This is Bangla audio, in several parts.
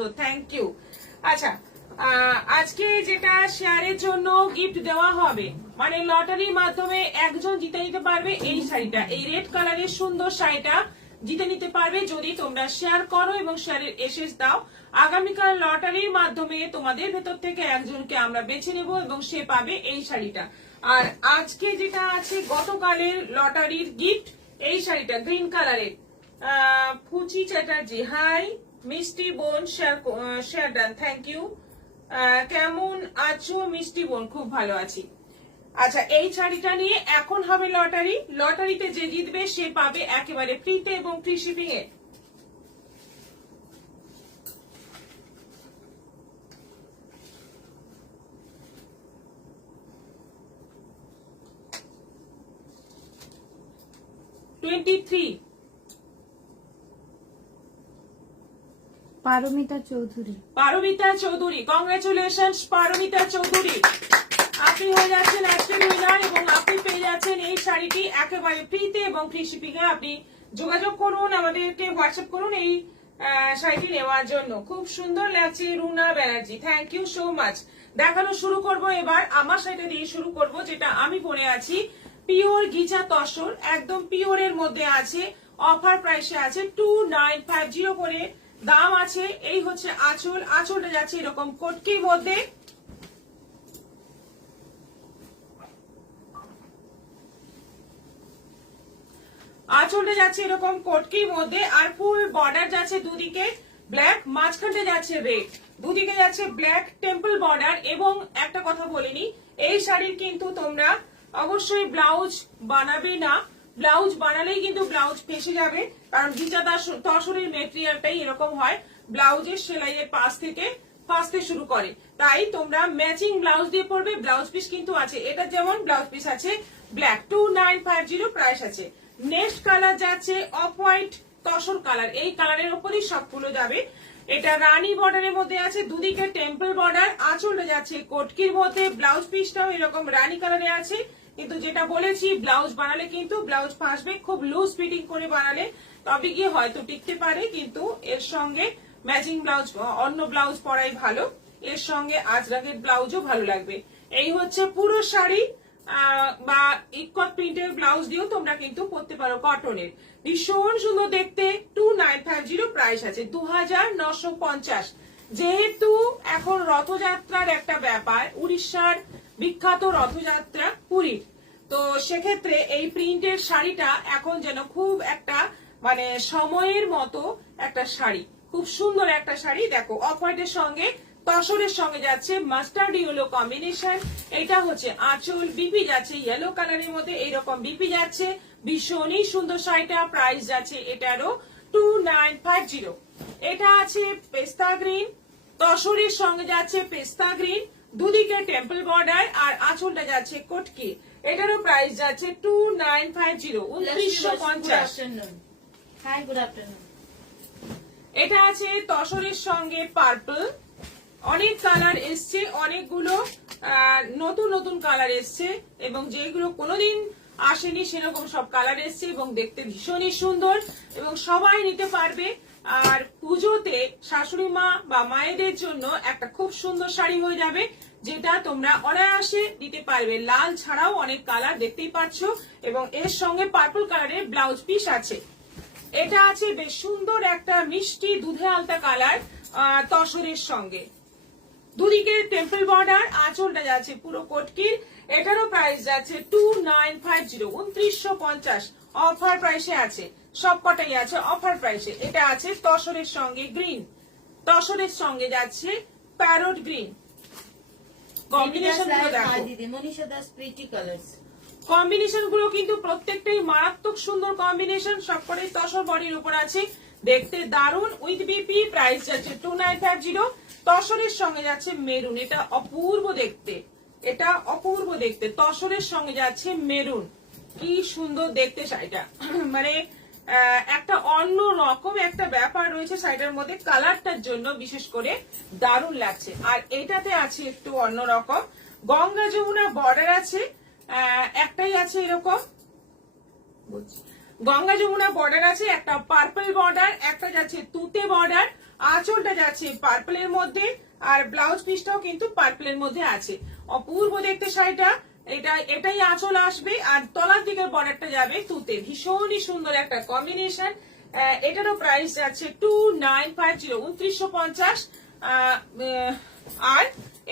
সুন্দর, থ্যাংক ইউ। আচ্ছা, আজকে যেটা শেয়ারের জন্য গিফট দেওয়া হবে, মানে লটারির মাধ্যমে একজন জিতে নিতে পারবে এই শাড়িটা, এই রেড কালারের সুন্দর শাড়িটা জিতে নিতে পারবে যদি তোমরা শেয়ার করো এবং শেয়ারের এসএস দাও। আগামীকাল লটারির মাধ্যমে তোমাদের ভেতর থেকে একজনকে আমরা বেছে নেব এবং সে পাবে এই শাড়িটা। আর আজকে যেটা আছে গতকালের লটারির গিফট, এই শাড়িটা গ্রিন কালারের। ফুচি চ্যাটার্জি, হাই মিষ্টি বোন, শেয়ার ডান, থ্যাংক ইউ। কেমন আছো মিষ্টি বোন? খুব ভালো আছি। আচ্ছা, এই শাড়িটা নিয়ে এখন হবে লটারি। লটারিতে যে জিতবে সে পাবে একেবারে ফ্রিতে এবং ফ্রি শিপিং এ। পারমিতা চৌধুরী। পারমিতা চৌধুরী, কংগ্রেচুলেশন পারমিতা চৌধুরী, আপনি হয়ে যাচ্ছেন আজকের উইনার এবং আপনি পেয়ে যাচ্ছেন এই শাড়িটি একেবারে ফ্রিতে এবং ফ্রি শিপিং এ। আপনি যোগাযোগ করুন, আমাদেরকে হোয়াটসঅ্যাপ করুন এই শাড়িটি নেওয়ার জন্য। খুব সুন্দর লাগছে Runa Banerjee, thank you so much. দেখানো শুরু করব এবার, আমার শাড়িটা দিয়ে শুরু করব যেটা আমি পরে আছি। পিওর গিচা তসর, একদম পিওরের মধ্যে আছে, অফার প্রাইসে আছে 2950 করে দাম আছে। এই হচ্ছে আঁচল, আঁচলটা যাচ্ছে এরকম কটকির মধ্যে। আঁচলটা যাচ্ছে এরকম কটকির মধ্যে আর ফুল বর্ডার যাচ্ছে দুদিকে ব্ল্যাক, মাঝখানটা যাচ্ছে রেড, দুদিকে যাচ্ছে ব্ল্যাক টেম্পল বর্ডার। এবং একটা কথা বলিনি, এই শাড়ির কিন্তু তোমরা অবশ্যই ব্লাউজ বানাবে না, ব্লাউজ বানালেই কিন্তু ব্লাউজ ফেসে যাবে, কারণ গিচা তসরের মেটেরিয়ালটাই এরকম হয়, ব্লাউজের সেলাইয়ের পাশ থেকে ফাঁসতে শুরু করে। তাই তোমরা ম্যাচিং ব্লাউজ দিয়ে পরবে। ব্লাউজ পিস কিন্তু আছে, এটা যেমন ব্লাউজ পিস আছে ব্ল্যাক, 2950 প্রাইস আছে। নেক্সট কালার যাচ্ছে অফ হোয়াইট তসর কালার, এই কালারের উপরই সবগুলো যাবে। এটা রানী বর্ডারের মধ্যে আছে, দুদিকে টেম্পল বর্ডার, আঁচলটা যাচ্ছে কটকির মধ্যে, ব্লাউজ পিসটাও এরকম রানী কালারে আছে। কিন্তু যেটা বলেছি, ব্লাউজ বানালে কিন্তু ব্লাউজ ফাঁসবে, খুব লুজ ফিটিং করে বানালে তবে গিয়ে হয়তো টিকতে পারে, কিন্তু এর সঙ্গে ম্যাচিং ব্লাউজ, অন্য ব্লাউজ পরাই ভালো, এর সঙ্গে আজরাকের ব্লাউজও ভালো লাগবে। এই হচ্ছে পুরো শাড়ি, বা ইকট প্রিন্টের ব্লাউজ দিয়েও তোমরা কিন্তু পরতে পারো, কটনের, ভীষণ সুন্দর দেখতে। 2950 প্রাইস আছে, 2950। যেহেতু এখন রথযাত্রার একটা ব্যাপার, উড়িষ্যার বিখ্যাত রথযাত্রা পুরীর, তো সেক্ষেত্রে এই প্রিন্টের শাড়িটা এখন যেন খুব একটা মানে সময়ের মতো একটা শাড়ি, খুব সুন্দর একটা শাড়ি। দেখো অফ হোয়াইটের সঙ্গে তসরের সঙ্গে যাচ্ছে মাস্টার্ড ইয়েলো কম্বিনেশন। এটা হচ্ছে আঁচল, বিপি যাচ্ছে ইয়েলো কালারের মধ্যে, এইরকম বিপি যাচ্ছে, ভীষণই সুন্দর শাড়িটা। প্রাইস যাচ্ছে এটারও 2950। এটা আছে পেস্তা গ্রিন, তসরের সঙ্গে যাচ্ছে পেস্তা গ্রিন, দুদিকে টেম্পল বর্ডার আর আঁচলটা যাচ্ছে কটকি, এটারও প্রাইস যাচ্ছে 2950, 2950। Hi, good afternoon. এটা আছে তসরের সঙ্গে পার্পল, অনেক কালার এসছে, অনেকগুলো নতুন নতুন কালার এসছে এবং যেগুলো কোনোদিন আসেনি সেরকম সব কালার এসছে এবং দেখতে ভীষণই সুন্দর এবং সবাই নিতে পারবে। আর পুজোতে শাশুড়ি মা বা মায়েদের জন্য একটা খুব সুন্দর শাড়ি হয়ে যাবে, যেটা তোমরা অনায়াসে দিতে পারবে। লাল ছাড়াও অনেক কালার দেখতেই পাচ্ছ এবং এর সঙ্গে পার্পল কালারের ব্লাউজ পিস আছে। এটা আছে বেশ সুন্দর একটা মিষ্টি দুধে আলতা কালার তসরের সঙ্গে, দুদিকে টেম্পল বর্ডার, আঁচলটা যাচ্ছে পুরো কটকির, এটারও প্রাইস যাচ্ছে 2950, 2950। অফার প্রাইসে আছে, সবকটাই আছে অফার প্রাইসে। এটা আছে তসরের সঙ্গে গ্রিন, তসরের সঙ্গে যাচ্ছে প্যারট গ্রিন। কম্বিনেশন গুলো দেখো, Manisha Das pretty colours. Combination গুলো কিন্তু প্রত্যেকটাই মারাত্মক সুন্দর কম্বিনেশন, সবকটাই তসর বডির উপর আছে, দেখতে দারুন। উইথ বিপি প্রাইস যাচ্ছে 2950। তসরের সঙ্গে যাচ্ছে মেরুন, এটা অপূর্ব দেখতে, এটা অপূর্ব দেখতে, তসরের সঙ্গে যাচ্ছে মেরুন, কি সুন্দর দেখতে শাড়িটা। মানে একটা অন্য রকম একটা ব্যাপার রয়েছে শাড়িটার মধ্যে, কালারটার জন্য বিশেষ করে দারুণ লাগছে। আর এটাতে আছে একটু অন্যরকম গঙ্গা যমুনা বর্ডার আছে, একটাই আছে এরকম গঙ্গা যমুনা বর্ডার আছে, একটা পার্পল বর্ডার, একটা যাচ্ছে তুতে বর্ডার আঁচলটা যাচ্ছে পার্পলের মধ্যে, আর ব্লাউজ পিসটাও কিন্তু পার্পলের মধ্যে আছে। অপূর্ব দেখতে শাড়িটা। এটাই আঁচল আসবে, আর তলার দিকের বর্ডারটা যাবে তুতে। ভীষণই সুন্দর একটা কম্বিনেশন। এটারও প্রাইস যাচ্ছে 2950, 2950। আর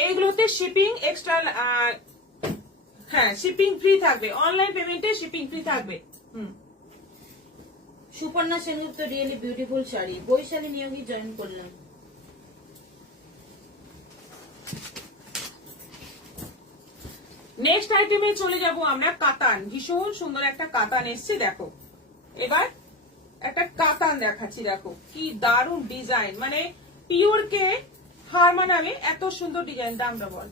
এইগুলোতে শিপিং এক্সট্রা, হ্যাঁ শিপিং ফ্রি থাকবে, অনলাইন পেমেন্টে শিপিং ফ্রি থাকবে। Suparna Sengupta, really beautiful sari. Baishali Niyogi join করলাম। নেক্সট আইটেমে চলে যাব আমরা। কাতান, ভীষণ সুন্দর একটা কাতান এসছে। দেখো এবার একটা কাতান দেখাচ্ছি। দেখো কি দারুণ ডিজাইন, মানে পিওর কে হার মানাবে এত সুন্দর ডিজাইন। দামটা বল।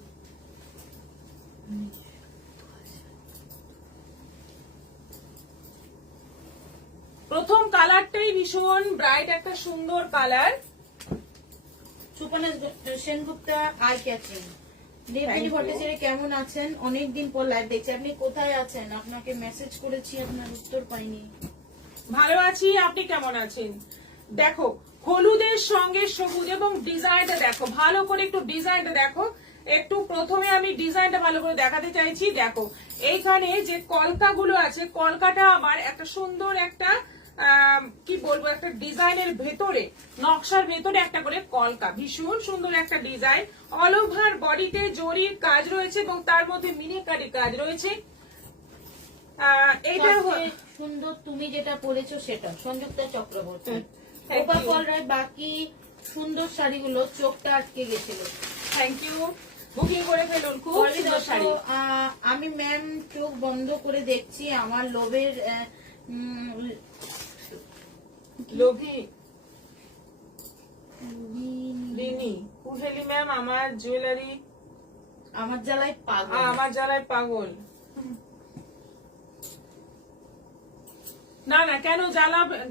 প্রথম কালারটাই ভীষণ ব্রাইট, একটা সুন্দর colour. Suparna Sengupta, eye catching. Debani Thank you. Bhattacharya কেমন আছেন? অনেকদিন পর লাইভ দেখছি। আপনি কোথায় আছেন? আপনাকে মেসেজ করেছি, আপনার উত্তর পাইনি। ভালো আছি, আপনি কেমন আছেন? দেখো হলুদের সঙ্গে সবুজ, এবং ডিজাইনটা দেখো ভালো করে, একটু ডিজাইনটা দেখো। একটু প্রথমে আমি ডিজাইনটা ভালো করে দেখাতে চাইছি। দেখো এইখানে যে কলকাগুলো আছে, কলকাটা আবার একটা সুন্দর একটা কি বলবো, একটা ডিজাইনের ভেতরে, নকশার ভেতরে একটা করে কলকা। ভীষণ সুন্দর একটা ডিজাইন। অল ওভার বডিতে জরির কাজ রয়েছে এবং তার মধ্যে মিনিকারি কাজ রয়েছে। এইটা সবচেয়ে সুন্দর তুমি যেটা পরেছো সেটা সংযুক্তা চক্রবর্তী। Thank ওপা you. কল রায়, বাকি সুন্দর শাড়িগুলো চোখটা আটকে গেছিল। থ্যাংক ইউ, বুকিং করে ফেলুন। খুব পলি সুন্দর দত্ত, শাড়ি। আমি ম্যাম চোখ বন্ধ করে দেখছি, আমার লোভের লোভী লিনি কুহেলি ম্যাম, আমার জুয়েলারি, আমার জ্বালায় পাগল। আমার জ্বালায় পাগল। না না, কেন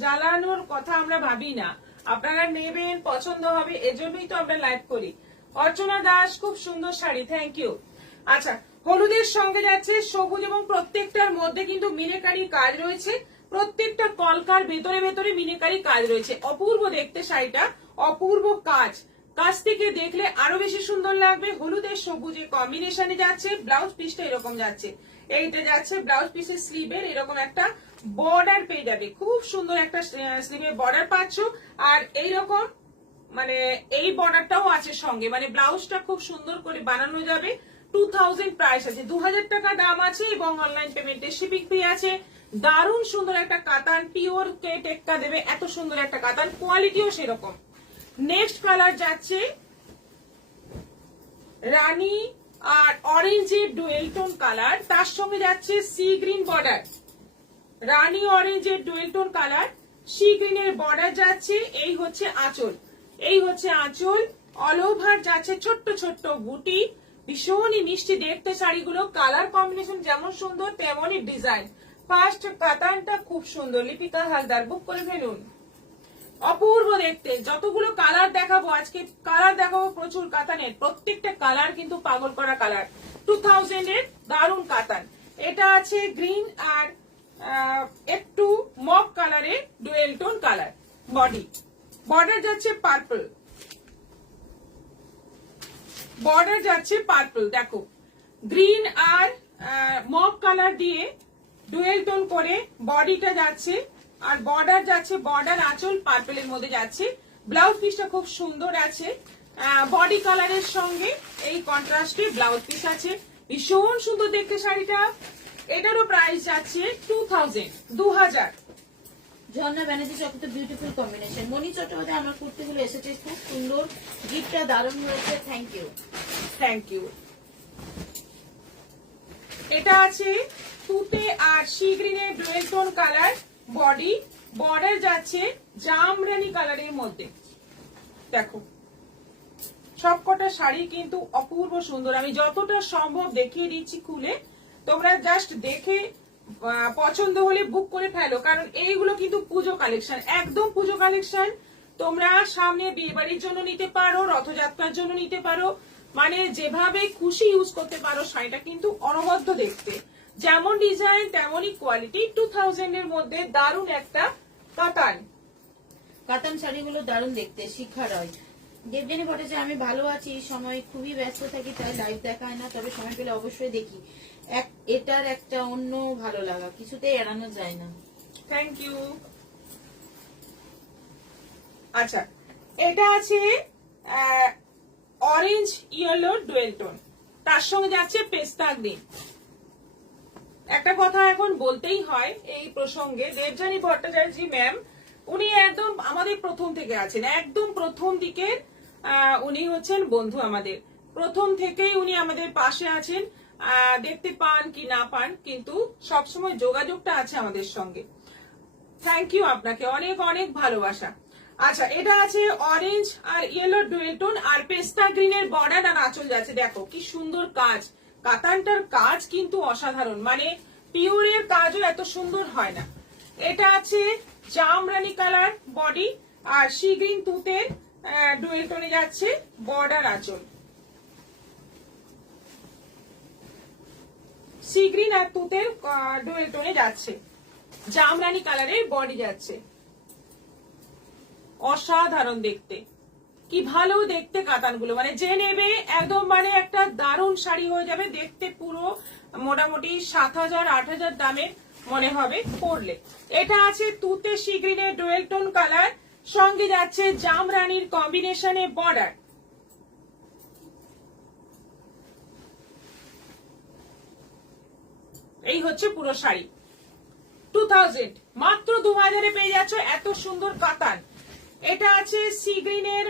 জ্বালানোর কথা আমরা ভাবি না। আপনারা নেবেন, পছন্দ হবে, এজন্যই তো আমরা লাইভ করি। অর্চনা দাস, খুব সুন্দর শাড়ি, থ্যাংক ইউ। আচ্ছা, হলুদের সঙ্গে যাচ্ছে সবুজ, এবং প্রত্যেকটার মধ্যে কিন্তু মিনেকারি কাজ রয়েছে। প্রত্যেকটা কলকার ভেতরে ভেতরে মিনেকারি কাজ রয়েছে। অপূর্ব দেখতে শাড়িটা, অপূর্ব কাজ। কাছ থেকে দেখলে আরো বেশি সুন্দর লাগবে। হলুদের সবুজে কম্বিনেশনে যাচ্ছে। ব্লাউজ পিসটা এরকম যাচ্ছে। এইটা যাচ্ছে ব্লাউজ পিসের স্লিভের এরকম একটা বর্ডার পেয়ে যাবে। খুব সুন্দর একটা স্লিভের বর্ডার পাচ্ছ। আর এইরকম মানে এই বর্ডারটাও আছে সঙ্গে, মানে ব্লাউজটা খুব সুন্দর করে বানানো যাবে। 2000 প্রাইস আছে, 2000 টাকা দাম আছে, এবং অনলাইন পেমেন্টে শিপিং ফ্রি আছে। দারুণ সুন্দর একটা কাতান, পিওর কে টেক্কা দেবে এত সুন্দর একটা কাতান, কোয়ালিটিও সেরকম। নেক্সট কালার যাচ্ছে রানী আর অরেঞ্জের ডুয়েল টোন কালার, তার সঙ্গে যাচ্ছে সি গ্রিন বর্ডার। রানী অরেঞ্জের ডুয়েল টোন কালার, সি গ্রিনের বর্ডার যাচ্ছে। এই হচ্ছে আঁচল, এই হচ্ছে আঁচল। অল ওভার যাচ্ছে ছোট্ট ছোট্ট বুটি। ভীষণই মিষ্টি দেখতে শাড়িগুলো, কালার কম্বিনেশন যেমন সুন্দর তেমনই ডিজাইন। ফার্স্ট কাতানটা খুব সুন্দর। লিপিকা হালদার, বুক করে ফেলুন। অপূর্ব দেখতে। যতগুলো কালার দেখাবো আজকে, কালার দেখাবো প্রচুর কাতানের, প্রত্যেকটা কালার কিন্তু পাগল করা কালার। 2000 এর দারুণ কাতান। এটা আছে গ্রিন আর একটু মক কালারের dual tone colour. Body border যাচ্ছে পার্পল, বর্ডার যাচ্ছে পার্পল। দেখো গ্রিন আর মক কালার দিয়ে ডুয়েল টোন করে বডিটা যাচ্ছে, আর বর্ডার যাচ্ছে, বর্ডার আঁচল পার্পলের মধ্যে যাচ্ছে। ব্লাউজ পিসটা খুব সুন্দর আছে, বডি কালারের সঙ্গে এই কন্ট্রাস্টে ব্লাউজ পিস আছে। ভীষণ সুন্দর দেখতে শাড়িটা। এটারও প্রাইস যাচ্ছে 2000। ঝর্ণা ব্যানার্জি চক্র, বিউটিফুল কম্বিনেশন। মনি চট্টোপাধ্যায়, আমার কুর্তিগুলো এসেছে খুব সুন্দর, গিফটটা দারুণ হয়েছে, থ্যাংক ইউ। Thank you. এটা আছে তুতে আর সি গ্রিনের dual tone colour. Body border যাচ্ছে জামরানি কালারের মধ্যে। দেখো সবকটা শাড়ি কিন্তু অপূর্ব সুন্দর। আমি যতটা সম্ভব দেখিয়ে দিচ্ছি খুলে, তোমরা জাস্ট দেখে পছন্দ হলে বুক করে ফেলো, কারণ এইগুলো কিন্তু পুজো কালেকশন, একদম পুজো কালেকশন। তোমরা সামনে বিয়ে বাড়ির জন্য নিতে পারো, রথযাত্রার জন্য নিতে পারো, মানে যেভাবে খুশি ইউজ করতে পারো। শাড়িটা কিন্তু অনবদ্য দেখতে, যেমন ডিজাইন তেমনই কোয়ালিটি। 2000 এর মধ্যে দারুণ একটা কাতান। কাতান শাড়িগুলো দারুণ দেখতে। শিখা রয়, দেবযানী ভট্টাচার্য, আমি ভালো আছি, এই সময় খুবই ব্যস্ত থাকি তাই লাইভ দেখা হয় না, তবে সময় পেলে অবশ্যই দেখি। এটার একটা অন্য ভালো লাগা, কিছুতেই এড়ানো যায় না। Thank you. আচ্ছা, এটা আছে অরেঞ্জ ইয়েলো ডুয়েল টোন, তার সঙ্গে যাচ্ছে পেস্তা গ্রিন। একটা কথা এখন বলতেই হয় এই প্রসঙ্গে, দেবযানী ভট্টাচার্য ম্যাম উনি একদম আমাদের প্রথম থেকে আছেন, একদম প্রথম দিকে উনি হচ্ছেন বন্ধু আমাদের, প্রথম থেকেই উনি আমাদের পাশে আছেন। দেখতে পান কি না পান, কিন্তু সবসময় যোগাযোগটা আছে আমাদের সঙ্গে। থ্যাংক ইউ আপনাকে, অনেক অনেক ভালোবাসা। আচ্ছা, এটা আছে অরেঞ্জ আর ইয়েলো ডুয়েল টোন আর পেস্তা গ্রিনের বর্ডার আর আঁচল যাচ্ছে। দেখো কি সুন্দর কাজ, কাতানটার কাজ কিন্তু অসাধারণ, মানে পিওরের কাজও এত সুন্দর হয় না। এটা আছে জামরানি কালার বডি আর সি গ্রিন তুতের ডুয়েল টোনে যাচ্ছে বর্ডার আঁচল। সি গ্রিন আর তুতের ডুয়েল টোনে যাচ্ছে, জামরানি কালারের বডি যাচ্ছে। অসাধারণ দেখতে, কি ভালো দেখতে কাতানগুলো, মানে যে নেবে একদম মানে একটা দারুণ শাড়ি হয়ে যাবে দেখতে, পুরো মোটামুটি 7,000 8,000 দামের মনে হবে পরলে। এটা আছে তুতে সি গ্রিনের ডুয়েল টোন কালার, সঙ্গে যাচ্ছে জামরানির কম্বিনেশনে বর্ডার। এই হচ্ছে পুরো শাড়ি। 2000, মাত্র 2000-এ পেয়ে যাচ্ছ এত সুন্দর কাতান। এটা আছে সি গ্রিনের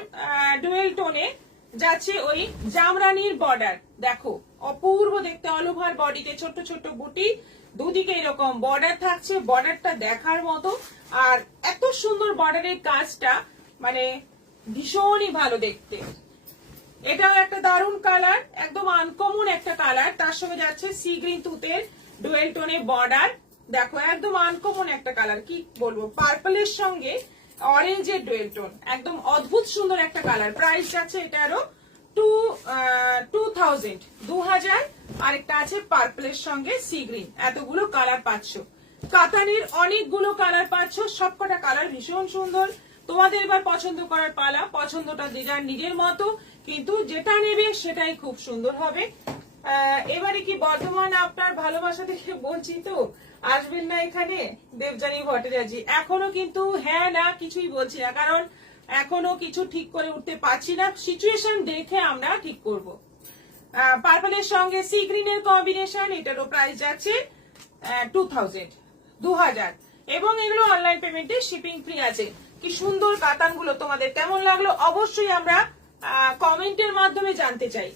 ডুয়েল টোনে, যাচ্ছে ওই জামরানির বর্ডার। দেখো অপূর্ব দেখতে, অল ওভার বডিতে ছোট ছোট বুটি, দুদিকে এরকম বর্ডার থাকছে, বর্ডারটা দেখার মতো। আর এত সুন্দর বর্ডারের কাজটা, মানে ভীষণই ভালো দেখতে। এটাও একটা দারুণ কালার, একদম আনকমন একটা কালার, তার সঙ্গে যাচ্ছে সি গ্রিন তুতের ডুয়েল টোনে বর্ডার। দেখো একদম আনকমন একটা কালার, কি বলবো, পার্পলের সঙ্গে অরেঞ্জের ডুয়েল টোন, একদম অদ্ভুত সুন্দর একটা কালার। প্রাইস যাচ্ছে এটারও 2000। আরেকটা আছে পার্পলের সঙ্গে সি গ্রিন, এতগুলো কালার পাচ্ছ। কাতানের অনেকগুলো কালার পাচ্ছ, সবকটা কালার ভীষণ সুন্দর। তোমাদের এবার পছন্দ করার পালা, পছন্দটা যে যার নিজের মতো, কিন্তু যেটা নেবে সেটাই খুব সুন্দর হবে। এবারে কি বর্ধমান আপনার ভালোবাসা দেখে বলছি তো, আসবেন না এখানে দেবযানী ভট্টাচার্য? এখনো কিন্তু হ্যাঁ না কিছুই বলছি না, কারণ এখনো কিছু ঠিক করে উঠতে পারছি না, সিচুয়েশন দেখে আমরা ঠিক করব। পার্পলের সঙ্গে সি গ্রিনের কম্বিনেশন, এটারও প্রাইস যাচ্ছে 2000, এবং এগুলো অনলাইন পেমেন্টে শিপিং ফ্রি আছে। কি সুন্দর কাতানগুলো, তোমাদের কেমন লাগলো অবশ্যই আমরা কমেন্টের মাধ্যমে জানতে চাই।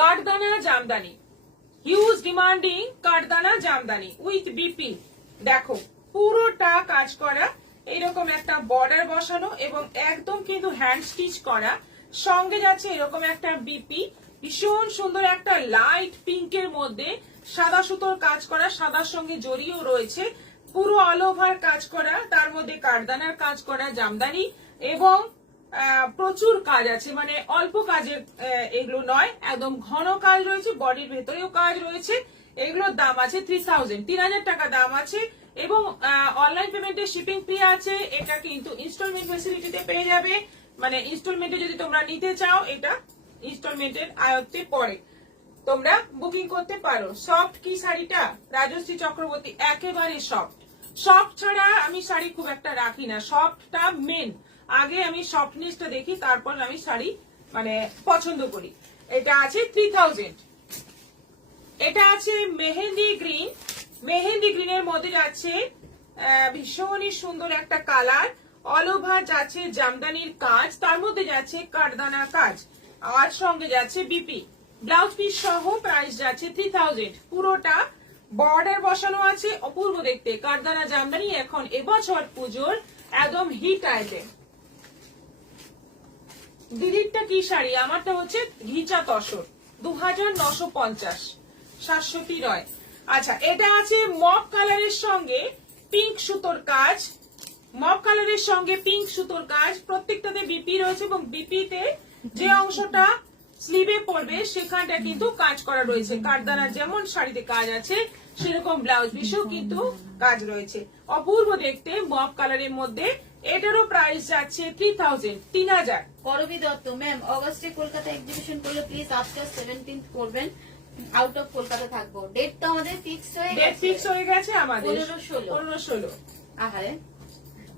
Kathdana Jamdani, huge demanding Kathdana Jamdani with BP. দেখো পুরোটা কাজ করা, এরকম একটা বর্ডার বসানো এবং একদম কিন্তু হ্যান্ড স্টিচ করা, সঙ্গে যাচ্ছে এরকম একটা বিপি, ভীষণ সুন্দর একটা লাইট পিঙ্কের মধ্যে সাদা সুতোর কাজ করা, সাদার সঙ্গে জড়িয়েও রয়েছে, পুরো অল ওভার কাজ করা, তার মধ্যে কাঠদানার কাজ করা জামদানি, এবং প্রচুর কাজ আছে, মানে অল্প কাজের এগুলো নয়, একদম ঘন কাজ রয়েছে, বডির ভেতরেও কাজ রয়েছে। এগুলোর দাম আছে 3000 টাকা দাম আছে, এবং অনলাইন পেমেন্টে শিপিং ফ্রি আছে। এটা কিন্তু ইনস্টলমেন্ট ফ্যাসিলিটিতে পেয়ে যাবে, মানে ইনস্টলমেন্টে যদি তোমরা নিতে চাও, এটা ইনস্টলমেন্টের আয়ত্তে পড়ে, তোমরা বুকিং করতে পারো। সফট কি শাড়িটা, রাজশ্রী চক্রবর্তী, একেবারে সফট। সফট ছাড়া আমি শাড়ি খুব একটা রাখি না, সফটটা মেন, আগে আমি সফটনেসটা দেখি, তারপর আমি শাড়ি মানে পছন্দ করি। এটা আছে 3000। এটা আছে মেহেন্দি গ্রিন, মেহেন্দি গ্রিনের মধ্যে যাচ্ছে ভীষণই সুন্দর একটা কালার, অল ওভার যাচ্ছে জামদানির কাজ, তার মধ্যে যাচ্ছে কাঠদানা কাজ, আর সঙ্গে যাচ্ছে বিপি, ব্লাউজ পিস সহ প্রাইস যাচ্ছে 3000। পুরোটা বর্ডার বসানো আছে, অপূর্ব দেখতে কাঠদানা জামদানি, এখন এবছর পুজোর একদম হিট আইটেম। দিদিরটা কি শাড়ি, আমারটা হচ্ছে ঘিচা তসর, 2950, শাশ্বতী রয়। আচ্ছা, এটা আছে মপ কালারের সঙ্গে পিঙ্ক সুতোর কাজ, মপ কালারের সঙ্গে পিঙ্ক সুতোর কাজ, প্রত্যেকটাতে বিপি রয়েছে, এবং বিপিতে যে অংশটা স্লিভে পড়বে সেখানটা কিন্তু কাজ করা রয়েছে, কাঠদানা যেমন শাড়িতে কাজ আছে সেরকম ব্লাউজ পিসেও কিন্তু কাজ রয়েছে। অপূর্ব দেখতে মপ কালারের মধ্যে। এটারও প্রাইস যাচ্ছে 3000, 3000। করবি দত্ত ম্যাম, অগস্টে কলকাতা এক্সিবিশন করলে প্লিজ আফটার 17th করবেন, আউট অফ কলকাতা থাকবো। ডেট তো আমাদের ফিক্সড হয়ে ডেট গেছে, ফিক্স হয়ে গেছে আমাদের 15-16। 15-16। আহারে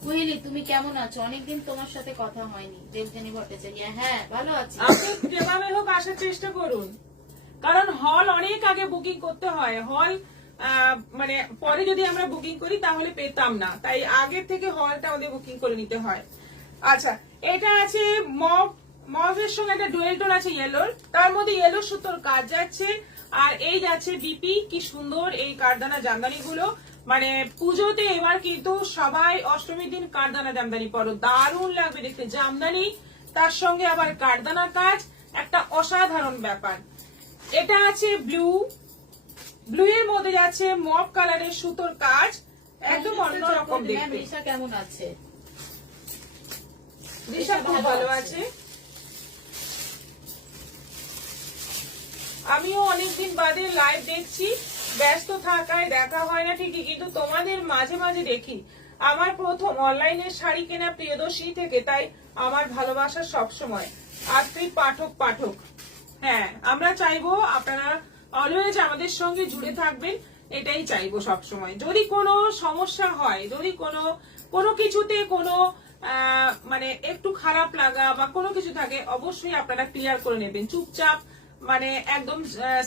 কুহেলি, তুমি কেমন আছো? অনেকদিন তোমার সাথে কথা হয়নি। দেবজানী ভট্টাচার্য, হ্যাঁ ভালো আছি। আপনি যেভাবে হোক আসার চেষ্টা করুন, কারণ হল অনেক আগে বুকিং করতে হয়। হল মানে পরে যদি আমরা বুকিং করি তাহলে পেতাম না, তাই আগে থেকে হলটা আমাদের বুকিং করে নিতে হয়। আচ্ছা, এটা আছে মভের সঙ্গে একটা ডুয়েল টোন আছে ইয়েলোর, তার মধ্যে ইয়েলো সুতোর কাজ যাচ্ছে। আর এই যাচ্ছে বিপি। কি সুন্দর এই কারদানা জামদানি গুলো, মানে পুজোতে এবার কিন্তু সবাই অষ্টমীর দিন কারদানা জামদানি পরো, দারুণ লাগবে দেখতে। জামদানি তার সঙ্গে আবার কারদানা কাজ, একটা অসাধারণ ব্যাপার। এটা আছে ব্লু, ব্লু এর মধ্যে যাচ্ছে মপ কালারের সুতোর কাজ, একদম অন্যরকম দেখতে। রিশা কেমন আছে? রিশা খুব ভালো আছে। আমিও অনেকদিন বাদে লাইভ দেখছি, ব্যস্ত থাকায় দেখা হয় না ঠিকই, কিন্তু তোমাদের মাঝে মাঝে দেখি। আমার প্রথম অনলাইনে শাড়ি কেনা প্রিয়দর্শী থেকে, তাই আমার ভালোবাসা সবসময়। আত্মিক পাঠক। হ্যাঁ, আমরা চাইবো আপনারা অলওয়েজ আমাদের সঙ্গে জুড়ে থাকবেন, এটাই চাইবো সবসময়। যদি কোনো সমস্যা হয়, যদি কোনো কিছুতে কোনো মানে একটু খারাপ লাগা বা কোনো কিছু থাকে, অবশ্যই আপনারা ক্লিয়ার করে নেবেন। চুপচাপ মানে একদম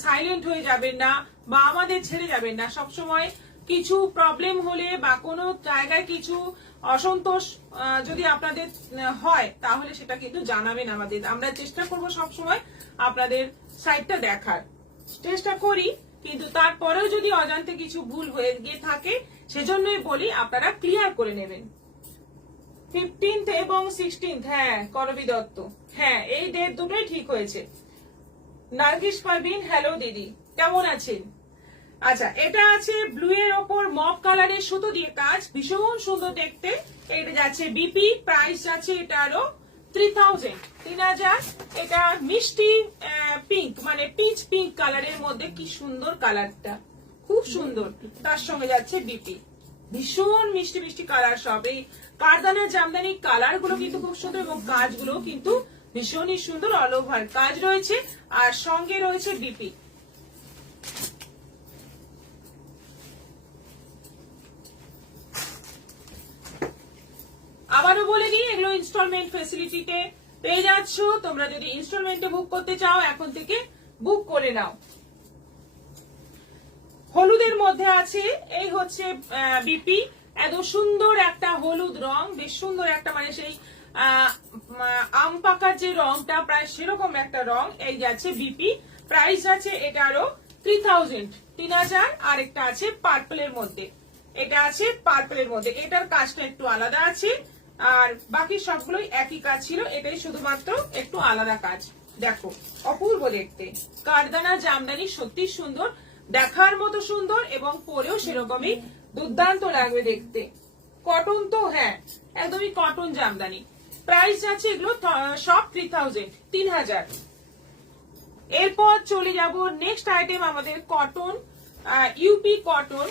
সাইলেন্ট হয়ে যাবেন না বা আমাদের ছেড়ে যাবেন না। সবসময় কিছু প্রবলেম হলে বা কোনো জায়গায় কিছু অসন্তোষ যদি আপনাদের হয়, তাহলে সেটা কিন্তু জানাবেন আমাদের। আমরা চেষ্টা করব সবসময় আপনাদের সাইডটা দেখার চেষ্টা করি, কিন্তু তারপরেও যদি অজান্তে কিছু ভুল হয়ে গিয়ে থাকে, সেজন্যই বলি আপনারা ক্লিয়ার করে নেবেন। 15th এবং 16th, হ্যাঁ করবি দত্ত, হ্যাঁ এই ডেট দুটোই ঠিক হয়েছে। নার্গিস পারভিন, হ্যালো দিদি, কেমন আছেন? আচ্ছা, এটা আছে ব্লু এর ওপর মপ কালারের সুতো দিয়ে কাজ, ভীষণ সুন্দর দেখতে। এটা যাচ্ছে বিপি, প্রাইস যাচ্ছে এটারও 3000। এটা মিষ্টি পিঙ্ক, মানে পিচ পিঙ্ক কালারের মধ্যে, কি সুন্দর কালারটা, খুব সুন্দর। তার সঙ্গে যাচ্ছে বিপি, ভীষণ মিষ্টি মিষ্টি কালার সব। এই কারদানা জামদানি কালার গুলো কিন্তু খুব সুন্দর, এবং কাজগুলো কিন্তু ভীষণই সুন্দর, অল ওভার কাজ রয়েছে। আর সঙ্গে রয়েছে বিপি। আবারও বলে দিই, এগুলো ইনস্টলমেন্ট ফেসিলিটিতে পেয়ে যাচ্ছ। তোমরা যদি ইনস্টলমেন্টে বুক করতে চাও, এখন থেকে বুক করে নাও। হলুদের মধ্যে আছে, এই হচ্ছে বিপি। এত সুন্দর একটা হলুদ রং, বেশ সুন্দর একটা, মানে সেই আম পাকার যে রংটা প্রায় সেরকম একটা রং। এই যাচ্ছে বিপি, প্রাইস আছে এটারও 3000। আর একটা আছে পার্পলের মধ্যে, এটা আছে পার্পলের মধ্যে। এটার কাজটা একটু আলাদা আছে, আর বাকি সবগুলোই একই কাজ ছিল, এটাই শুধুমাত্র একটু আলাদা কাজ। দেখো অপূর্ব দেখতে, কারদানা জামদানি সত্যি সুন্দর, দেখার মতো সুন্দর, এবং পরেও সেরকমই দুর্দান্ত লাগবে দেখতে। কটন তো, হ্যাঁ একদমই কটন জামদানি। প্রাইস আছে এগুলো সব 3000। এরপর চলে যাব নেক্সট আইটেম আমাদের, কটন, ইউপি কটন,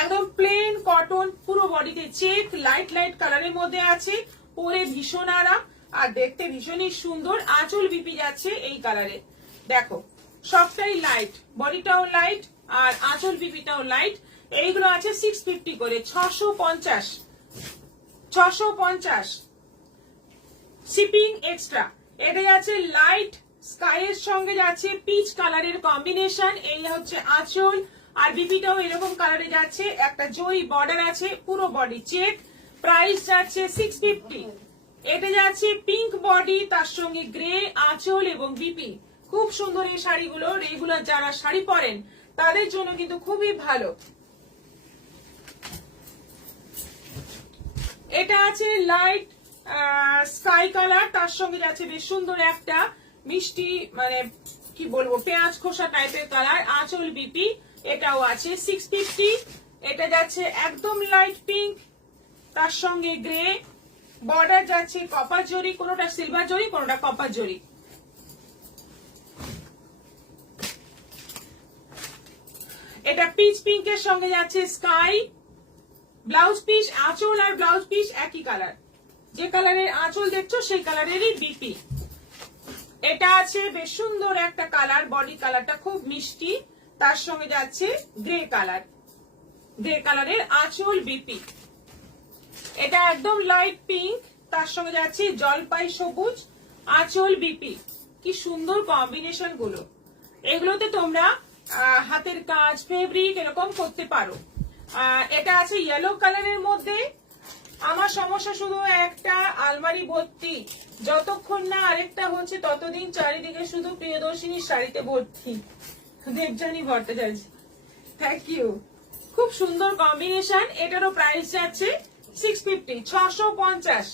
একদম প্লেন কটন, পুরো বডিতে চেক, লাইট লাইট কালারের মধ্যে আছে, পরে ভীষণ আরাম আর দেখতে ভীষণই সুন্দর। আঁচল বিপি যাচ্ছে এই কালারে, দেখো সবটাই লাইট, বডিটাও লাইট আর আঁচল বিপিটাও লাইট। এইগুলো আছে 650 করে, 650 শিপিং এক্সট্রা। এটা যাচ্ছে লাইট স্কাই এর সঙ্গে যাচ্ছে পিচ কালারের কম্বিনেশন। এই হচ্ছে আঁচল, আর বিপিটাও এরকম কালারে যাচ্ছে, একটা জয়ী বর্ডার আছে, পুরো বডি চেক। প্রাইস যাচ্ছে 650। এটা যাচ্ছে পিঙ্ক বডি, তার সঙ্গে গ্রে আঁচল এবং বিপি। খুব সুন্দর এই শাড়িগুলো, রেগুলার যারা শাড়ি পরেন তাদের জন্য কিন্তু খুবই ভালো। এটা আছে লাইট স্কাই কালার, তার সঙ্গে যাচ্ছে বেশ সুন্দর একটা মিষ্টি, মানে কি বলবো, পেঁয়াজ খোসা টাইপের কালার। আঁচল বিপি, এটাও আছে 650। এটা যাচ্ছে একদম লাইট পিঙ্ক, তার সঙ্গে গ্রে, বর্ডার যাচ্ছে কপার জরি, কোনোটা সিলভার জরি, কোনোটা কপার জরি। এটা পিচ পিঙ্কের সঙ্গে যাচ্ছে স্কাই। ব্লাউজ পিস, আঁচল আর ব্লাউজ পিস একই কালার, যে কালারের আঁচল দেখছো সেই কালারেরই বিপি। এটা আছে বেশ সুন্দর একটা কালার, বডি কালারটা খুব মিষ্টি, তার সঙ্গে যাচ্ছে গ্রে কালার, গ্রে কালারের আঁচল বিপি। এটা একদম লাইট পিঙ্ক, তার সঙ্গে যাচ্ছে জলপাই সবুজ, আঁচল বিপি। কি সুন্দর কম্বিনেশন গুলো, এগুলোতে তোমরা হাতের কাজ, ফেব্রিক এরকম করতে পারো। এটা আছে ইয়েলো কালারের মধ্যে। আমার সমস্যা শুধু একটা, আলমারি ভর্তি, যতক্ষণ না আরেকটা হচ্ছে ততদিন চারিদিকে শুধু প্রিয়দর্শিনীর শাড়িতে ভর্তি। Debjani Bhattacharya, thank you. খুব সুন্দর কম্বিনেশন। এটারও প্রাইস যাচ্ছে 650, 650।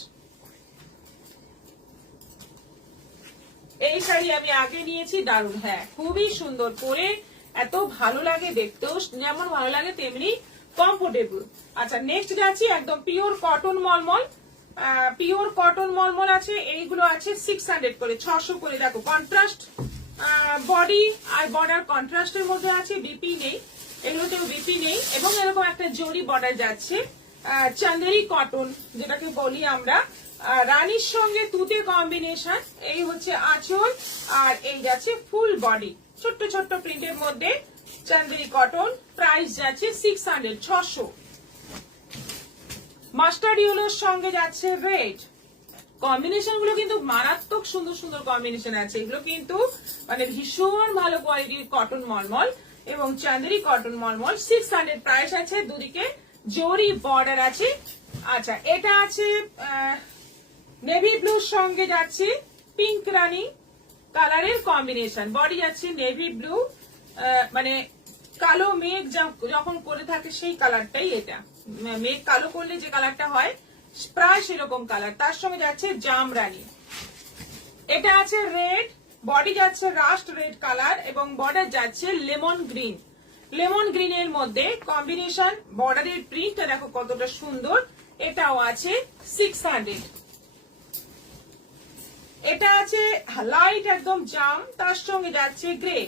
এই শাড়ি আমি আগে নিয়েছি, দারুণ, হ্যাঁ খুবই সুন্দর, পরে এত ভালো লাগে, দেখতেও যেমন ভালো লাগে তেমনি কমফোর্টেবল। আচ্ছা, নেক্সট যাচ্ছি একদম পিওর কটন মলমল। পিওর কটন মলমল আছে, এইগুলো আছে 600 করে, 600 করে। দেখো কন্ট্রাস্ট বডি আর বর্ডার কন্ট্রাস্টের মধ্যে আছে, বিপি নেই, এগুলোতেও বিপি নেই, এবং এরকম একটা জরি বর্ডার যাচ্ছে। চান্দেরি কটন যেটাকে বলি আমরা, রানীর সঙ্গে তুতে কম্বিনেশন। এই হচ্ছে আঁচল, আর এই যাচ্ছে ফুল বডি, ছোট্ট ছোট্ট প্রিন্টের মধ্যে চান্দেরি কটন। প্রাইস যাচ্ছে 600, 600। মাস্টার্ড ইয়েলোর সঙ্গে যাচ্ছে রেড। কম্বিনেশন গুলো কিন্তু মারাত্মক সুন্দর সুন্দর কম্বিনেশন আছে, এগুলো কিন্তু মানে ভীষণ ভালো কোয়ালিটির কটন মলমল এবং চান্দেরি কটন মলমল। 600 প্রাইস আছে, দুদিকে জরি বর্ডার আছে। আচ্ছা, এটা আছে নেভি ব্লুর সঙ্গে যাচ্ছে পিঙ্ক রানী কালারের কম্বিনেশন। বডি যাচ্ছে নেভি ব্লু, মানে কালো মেঘ যখন করে থাকে সেই কালারটাই এটা, মেঘ কালো করলে যে কালারটা হয় প্রায় সেরকম কালার। তার সঙ্গে যাচ্ছে জামরানি। এটা আছে রেড, বডি যাচ্ছে রাস্ট রেড কালার এবং বর্ডার যাচ্ছে লেমন গ্রিন। লেমন গ্রিনের মধ্যে কম্বিনেশন, বর্ডারের প্রিন্টটা দেখো কতটা সুন্দর। এটাও আছে 600। এটা আছে লাইট একদম জাম, তার সঙ্গে যাচ্ছে গ্রে,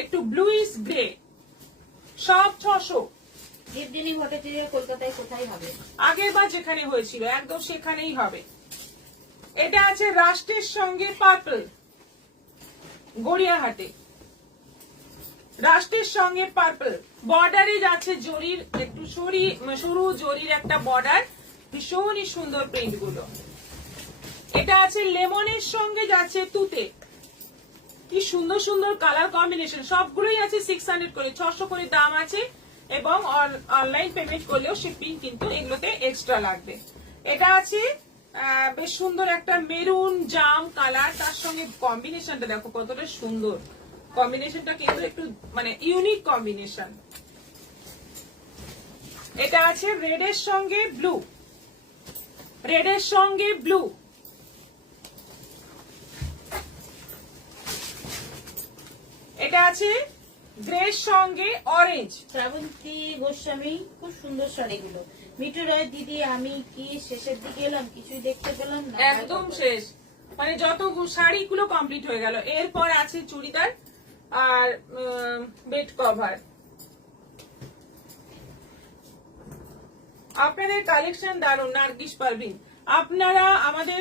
একটু ব্লুইশ গ্রে, সব 600। দেবজানী ভট্টাচার্য কলকাতায় কোথায় হবে? আগের বার যেখানে হয়েছিল একদম সেখানেই হবে। এটা আছে রাস্টের সঙ্গে পার্পল, গড়িয়াহাটে, রাস্টের সঙ্গে পার্পল। বর্ডারে যাচ্ছে জরির একটু সরু জরির একটা বর্ডার, ভীষণই সুন্দর প্রিন্ট গুলো। এটা আছে লেমনের সঙ্গে যাচ্ছে তুতে, কি সুন্দর সুন্দর কালার কম্বিনেশন। সবগুলোই আছে 600 করে, 600 করে দাম আছে, এবং অনলাইন পেমেন্ট করলেও শিপিং কিন্তু এগুলোতে এক্সট্রা লাগবে। এটা আছে বেশ সুন্দর একটা মেরুন জাম কালার, তার সঙ্গে কম্বিনেশনটা দেখো কতটা সুন্দর। কম্বিনেশনটা কিন্তু একটু মানে ইউনিক কম্বিনেশন। এটা আছে রেডের সঙ্গে ব্লু, রেডের সঙ্গে ব্লু। এটা আছে গ্রের সঙ্গে অরেঞ্জ। শ্রাবন্তী গোস্বামী, খুব সুন্দর শাড়িগুলো। মিঠু রায় দিদি, আমি কি শেষের দিকে এলাম, কিছুই দেখতে পেলাম না। একদম শেষ, মানে যত শাড়িগুলো কমপ্লিট হয়ে গেল। এরপর আছে চুড়িদার আর বেড কভার। আপনাদের কালেকশন দারুন। নার্গিস পারভিন, আপনারা আমাদের,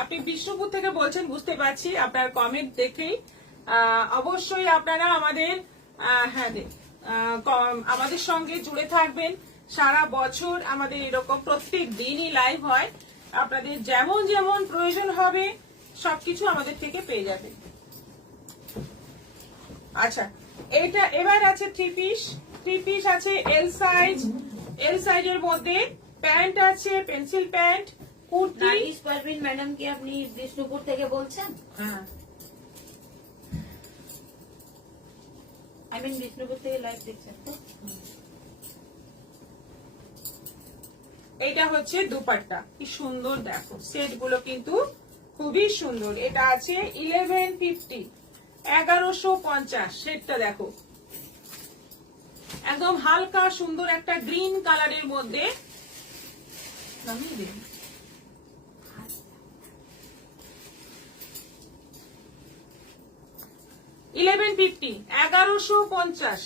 আপনি বিষ্ণুপুর থেকে বলছেন বুঝতে পারছি আপনার কমেন্ট দেখেই। অবশ্যই আপনারা আমাদের আমাদের সঙ্গে জুড়ে থাকবেন সারা বছর। আমাদের এরকম প্রত্যেক দিনই লাইভ হয়, আপনাদের যেমন যেমন প্রয়োজন হবে সবকিছু আমাদের থেকে পেয়ে যাবেন। আচ্ছা, এটা এবার আছে থ্রি পিস। থ্রি পিস আছে এল সাইজ, এল সাইজের মধ্যে প্যান্ট আছে, pencil pant, kurti. Nargis Parveen madam কি আপনি বিষ্ণুপুর থেকে বলছেন? হ্যাঁ, বিষ্ণুপুর থেকে লাইভ দেখছেন তো? এইটা হচ্ছে দুপাট্টা, কি সুন্দর দেখো, সেট গুলো কিন্তু খুবই সুন্দর। এটা আছে 1150, 1150 সেটটা দেখো, একদম হালকা সুন্দর একটা গ্রিন কালারের মধ্যে। 1150, 1150।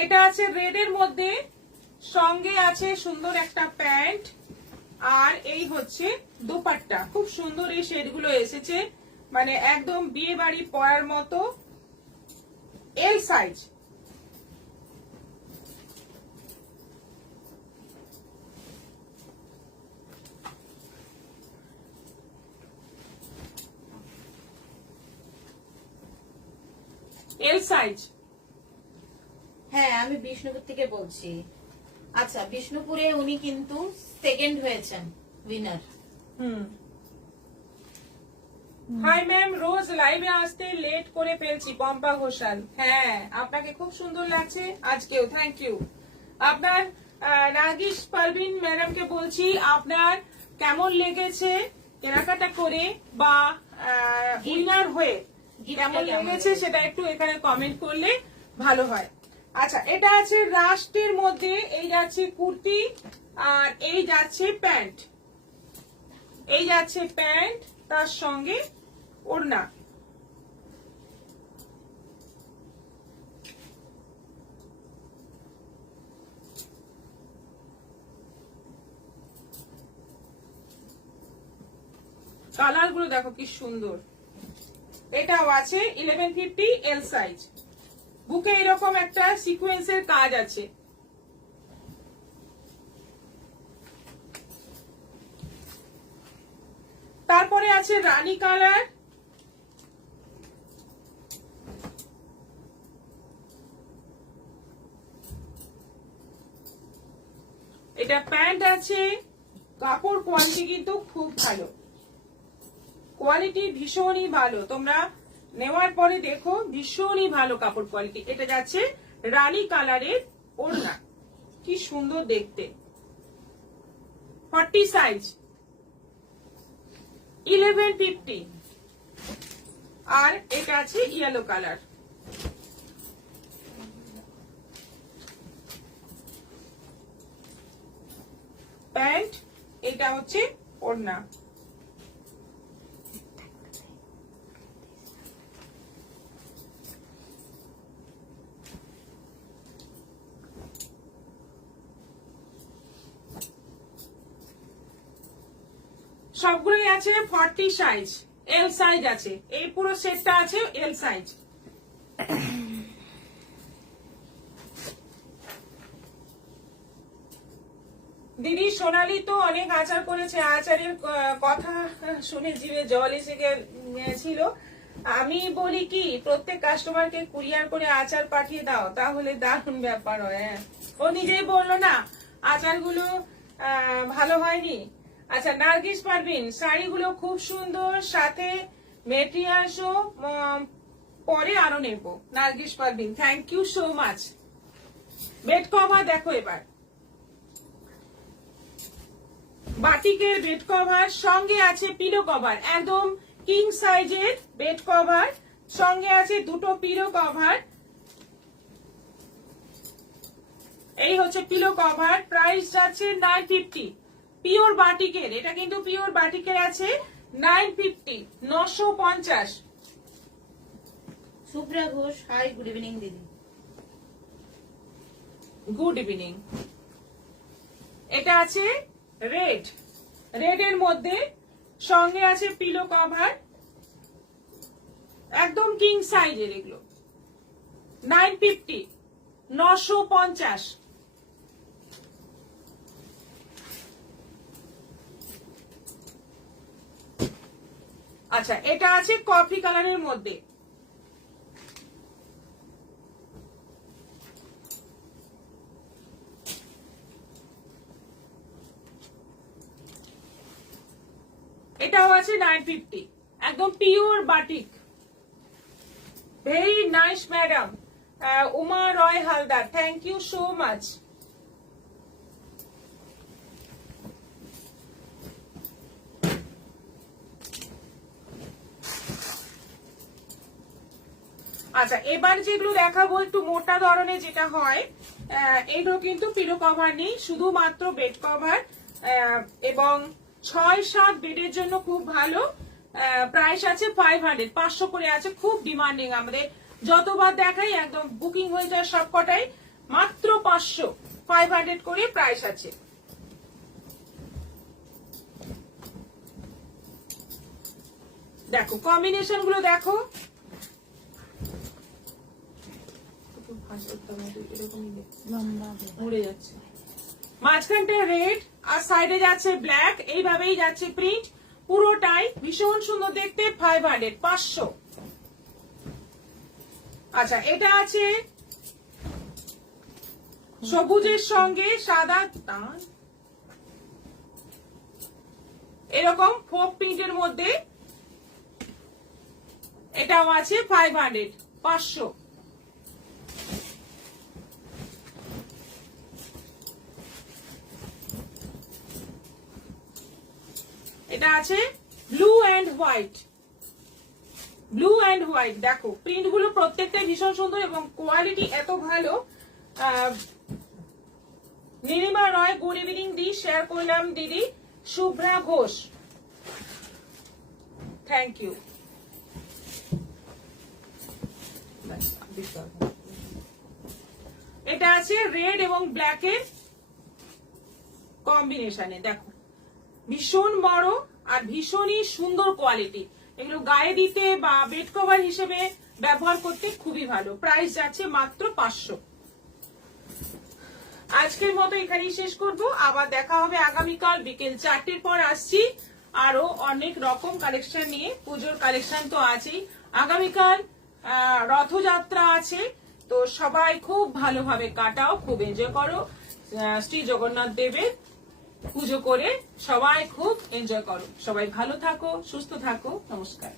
এটা আছে রেড এর মধ্যে, সঙ্গে আছে সুন্দর একটা প্যান্ট, আর এই হচ্ছে দোপাট্টা। খুব সুন্দর এই শেড গুলো এসেছে, মানে একদম বিয়ে বাড়ি পরার মতো। L size. L size. হ্যাঁ, আমি বিষ্ণুপুর থেকে বলছি। আচ্ছা, বিষ্ণুপুরে উনি কিন্তু সেকেন্ড হয়েছেন, উইনার। হাই ম্যাম, রোজ লাইভে আসতে লেট করে ফেলছি। পম্পা ঘোষাল, হ্যাঁ আপনাকে খুব সুন্দর লাগছে আজকেও, থ্যাংক ইউ। আপনার নার্গিস পারভিন ম্যাডামকে বলছি, আপনার কেমন লেগেছে কেনাকাটা করে বা উইনার হয়ে কেমন লেগেছে সেটা একটু এখানে কমেন্ট করলে ভালো হয়। আচ্ছা, এটা আছে রাস্টের মধ্যে, এই যাচ্ছে কুর্তি আর এই যাচ্ছে প্যান্ট, এই যাচ্ছে প্যান্ট তার সঙ্গে ওড়না। কালার গুলো দেখো কি সুন্দর। এটাও আছে 1150 এল সাইজ। বুকে এরকম একটা সিকোয়েন্সের কাজ আছে। তারপরে আছে রানী কালার, এটা প্যান্ট আছে। কাপড় কোয়ালিটি কিন্তু খুব ভালো, কোয়ালিটি ভীষণই ভালো, তোমরা নেওয়ার পরে দেখো ভীষণই ভালো কাপড় কোয়ালিটি। এটা যাচ্ছে রানী কালারের ওড়না, কি সুন্দর দেখতে। 40 সাইজ, 1150। আর এটা আছে ইয়েলো কালার। প্যান্ট, এটা হচ্ছে ওড়না। সবগুলোই আছে 40 সাইজ, এল সাইজ আছে, এই পুরো সেটটা আছে এল সাইজ। দিদি সোনালি তো অনেক আচার করেছে, আচারের কথা শুনে জিভে জল এসে গেছিল। আমি বলি কি, প্রত্যেক কাস্টমারকে কুরিয়ার করে আচার পাঠিয়ে দাও, তাহলে দারুণ ব্যাপার হয়। হ্যাঁ, ও নিজেই বললো না আচারগুলো ভালো হয়নি। আচ্ছা, নার্গিস পারভিন, শাড়িগুলো খুব সুন্দর, সাথে মেটেরিয়ালসও পরে আরো নেব। Nargis Parveen, thank you so much. Bed cover দেখো এবার, বাটিকের বেড কভার, সঙ্গে আছে পিলো কভার, একদম কিং সাইজের বেড কভার, সঙ্গে আছে দুটো পিলো কভার। এই হচ্ছে পিলো কভার, প্রাইস যাচ্ছে 950। পিওর বাটিকের, এটা কিন্তু পিওর বাটিকের আছে 950, 950। Supriya Ghosh, hi, good evening দিদি। Good evening. এটা আছে রেড, রেড এর মধ্যে, সঙ্গে আছে পিলো কভার, একদম কিং সাইজের, এগুলো 950, 950। আচ্ছা, এটা আছে কফি কালারের মধ্যে, এটাও আছে 950, একদম pure batik. Very nice madam. Uma Roy Haldar, thank you so much. আচ্ছা, এবার যেগুলো দেখাবো একটু মোটা ধরনের যেটা হয়, এগুলো কিন্তু পিলো কভার নেই, শুধুমাত্র বেড কভার, এবং 6-7 বেডের জন্য খুব ভালো। প্রাইস আছে 500, 500 করে আছে, খুব ডিমান্ডিং, আমাদের যতবার দেখাই একদম বুকিং হয়ে যায় সবকটাই। মাত্র 500, 500 করে প্রাইস আছে। দেখো কম্বিনেশন গুলো দেখো, উড়ে যাচ্ছে। মাঝখানটা রেড আর সাইডে যাচ্ছে ব্ল্যাক, এইভাবেই যাচ্ছে প্রিন্ট পুরোটাই, ভীষণ সুন্দর দেখতে। 500, 500। আচ্ছা, এটা আছে সবুজের সঙ্গে সাদা, এরকম ফোক প্রিন্টের মধ্যে, এটাও আছে 500, 500। এটা আছে blue and white, blue and white. দেখো প্রিন্ট গুলো প্রত্যেকটাই ভীষণ সুন্দর এবং কোয়ালিটি এত ভালো। নীলিমা রয়, গুড ইভিনিং দি, শেয়ার করলাম দিদি। Shubhra Ghosh, thank you. এটা আছে রেড এবং ব্ল্যাক এর কম্বিনেশনে। দেখো ভীষণ বড় আর ভীষণই সুন্দর কোয়ালিটি। এগুলো গায়ে দিতে বা বেড কভার হিসেবে ব্যবহার করতে খুবই ভালো। প্রাইস যাচ্ছে মাত্র 500। আজকের মতো এখানেই শেষ করব, আবার দেখা হবে আগামীকাল বিকেল 4টের পর। আসছি আরো অনেক রকম কালেকশন নিয়ে, পুজোর কালেকশন তো আছেই। আগামীকাল রথযাত্রা আছে, তো সবাই খুব ভালোভাবে কাটাও, খুব এনজয় করো। শ্রী জগন্নাথ দেবের পুজো করে সবাই খুব এনজয় করো। সবাই ভালো থাকো, সুস্থ থাকো। নমস্কার।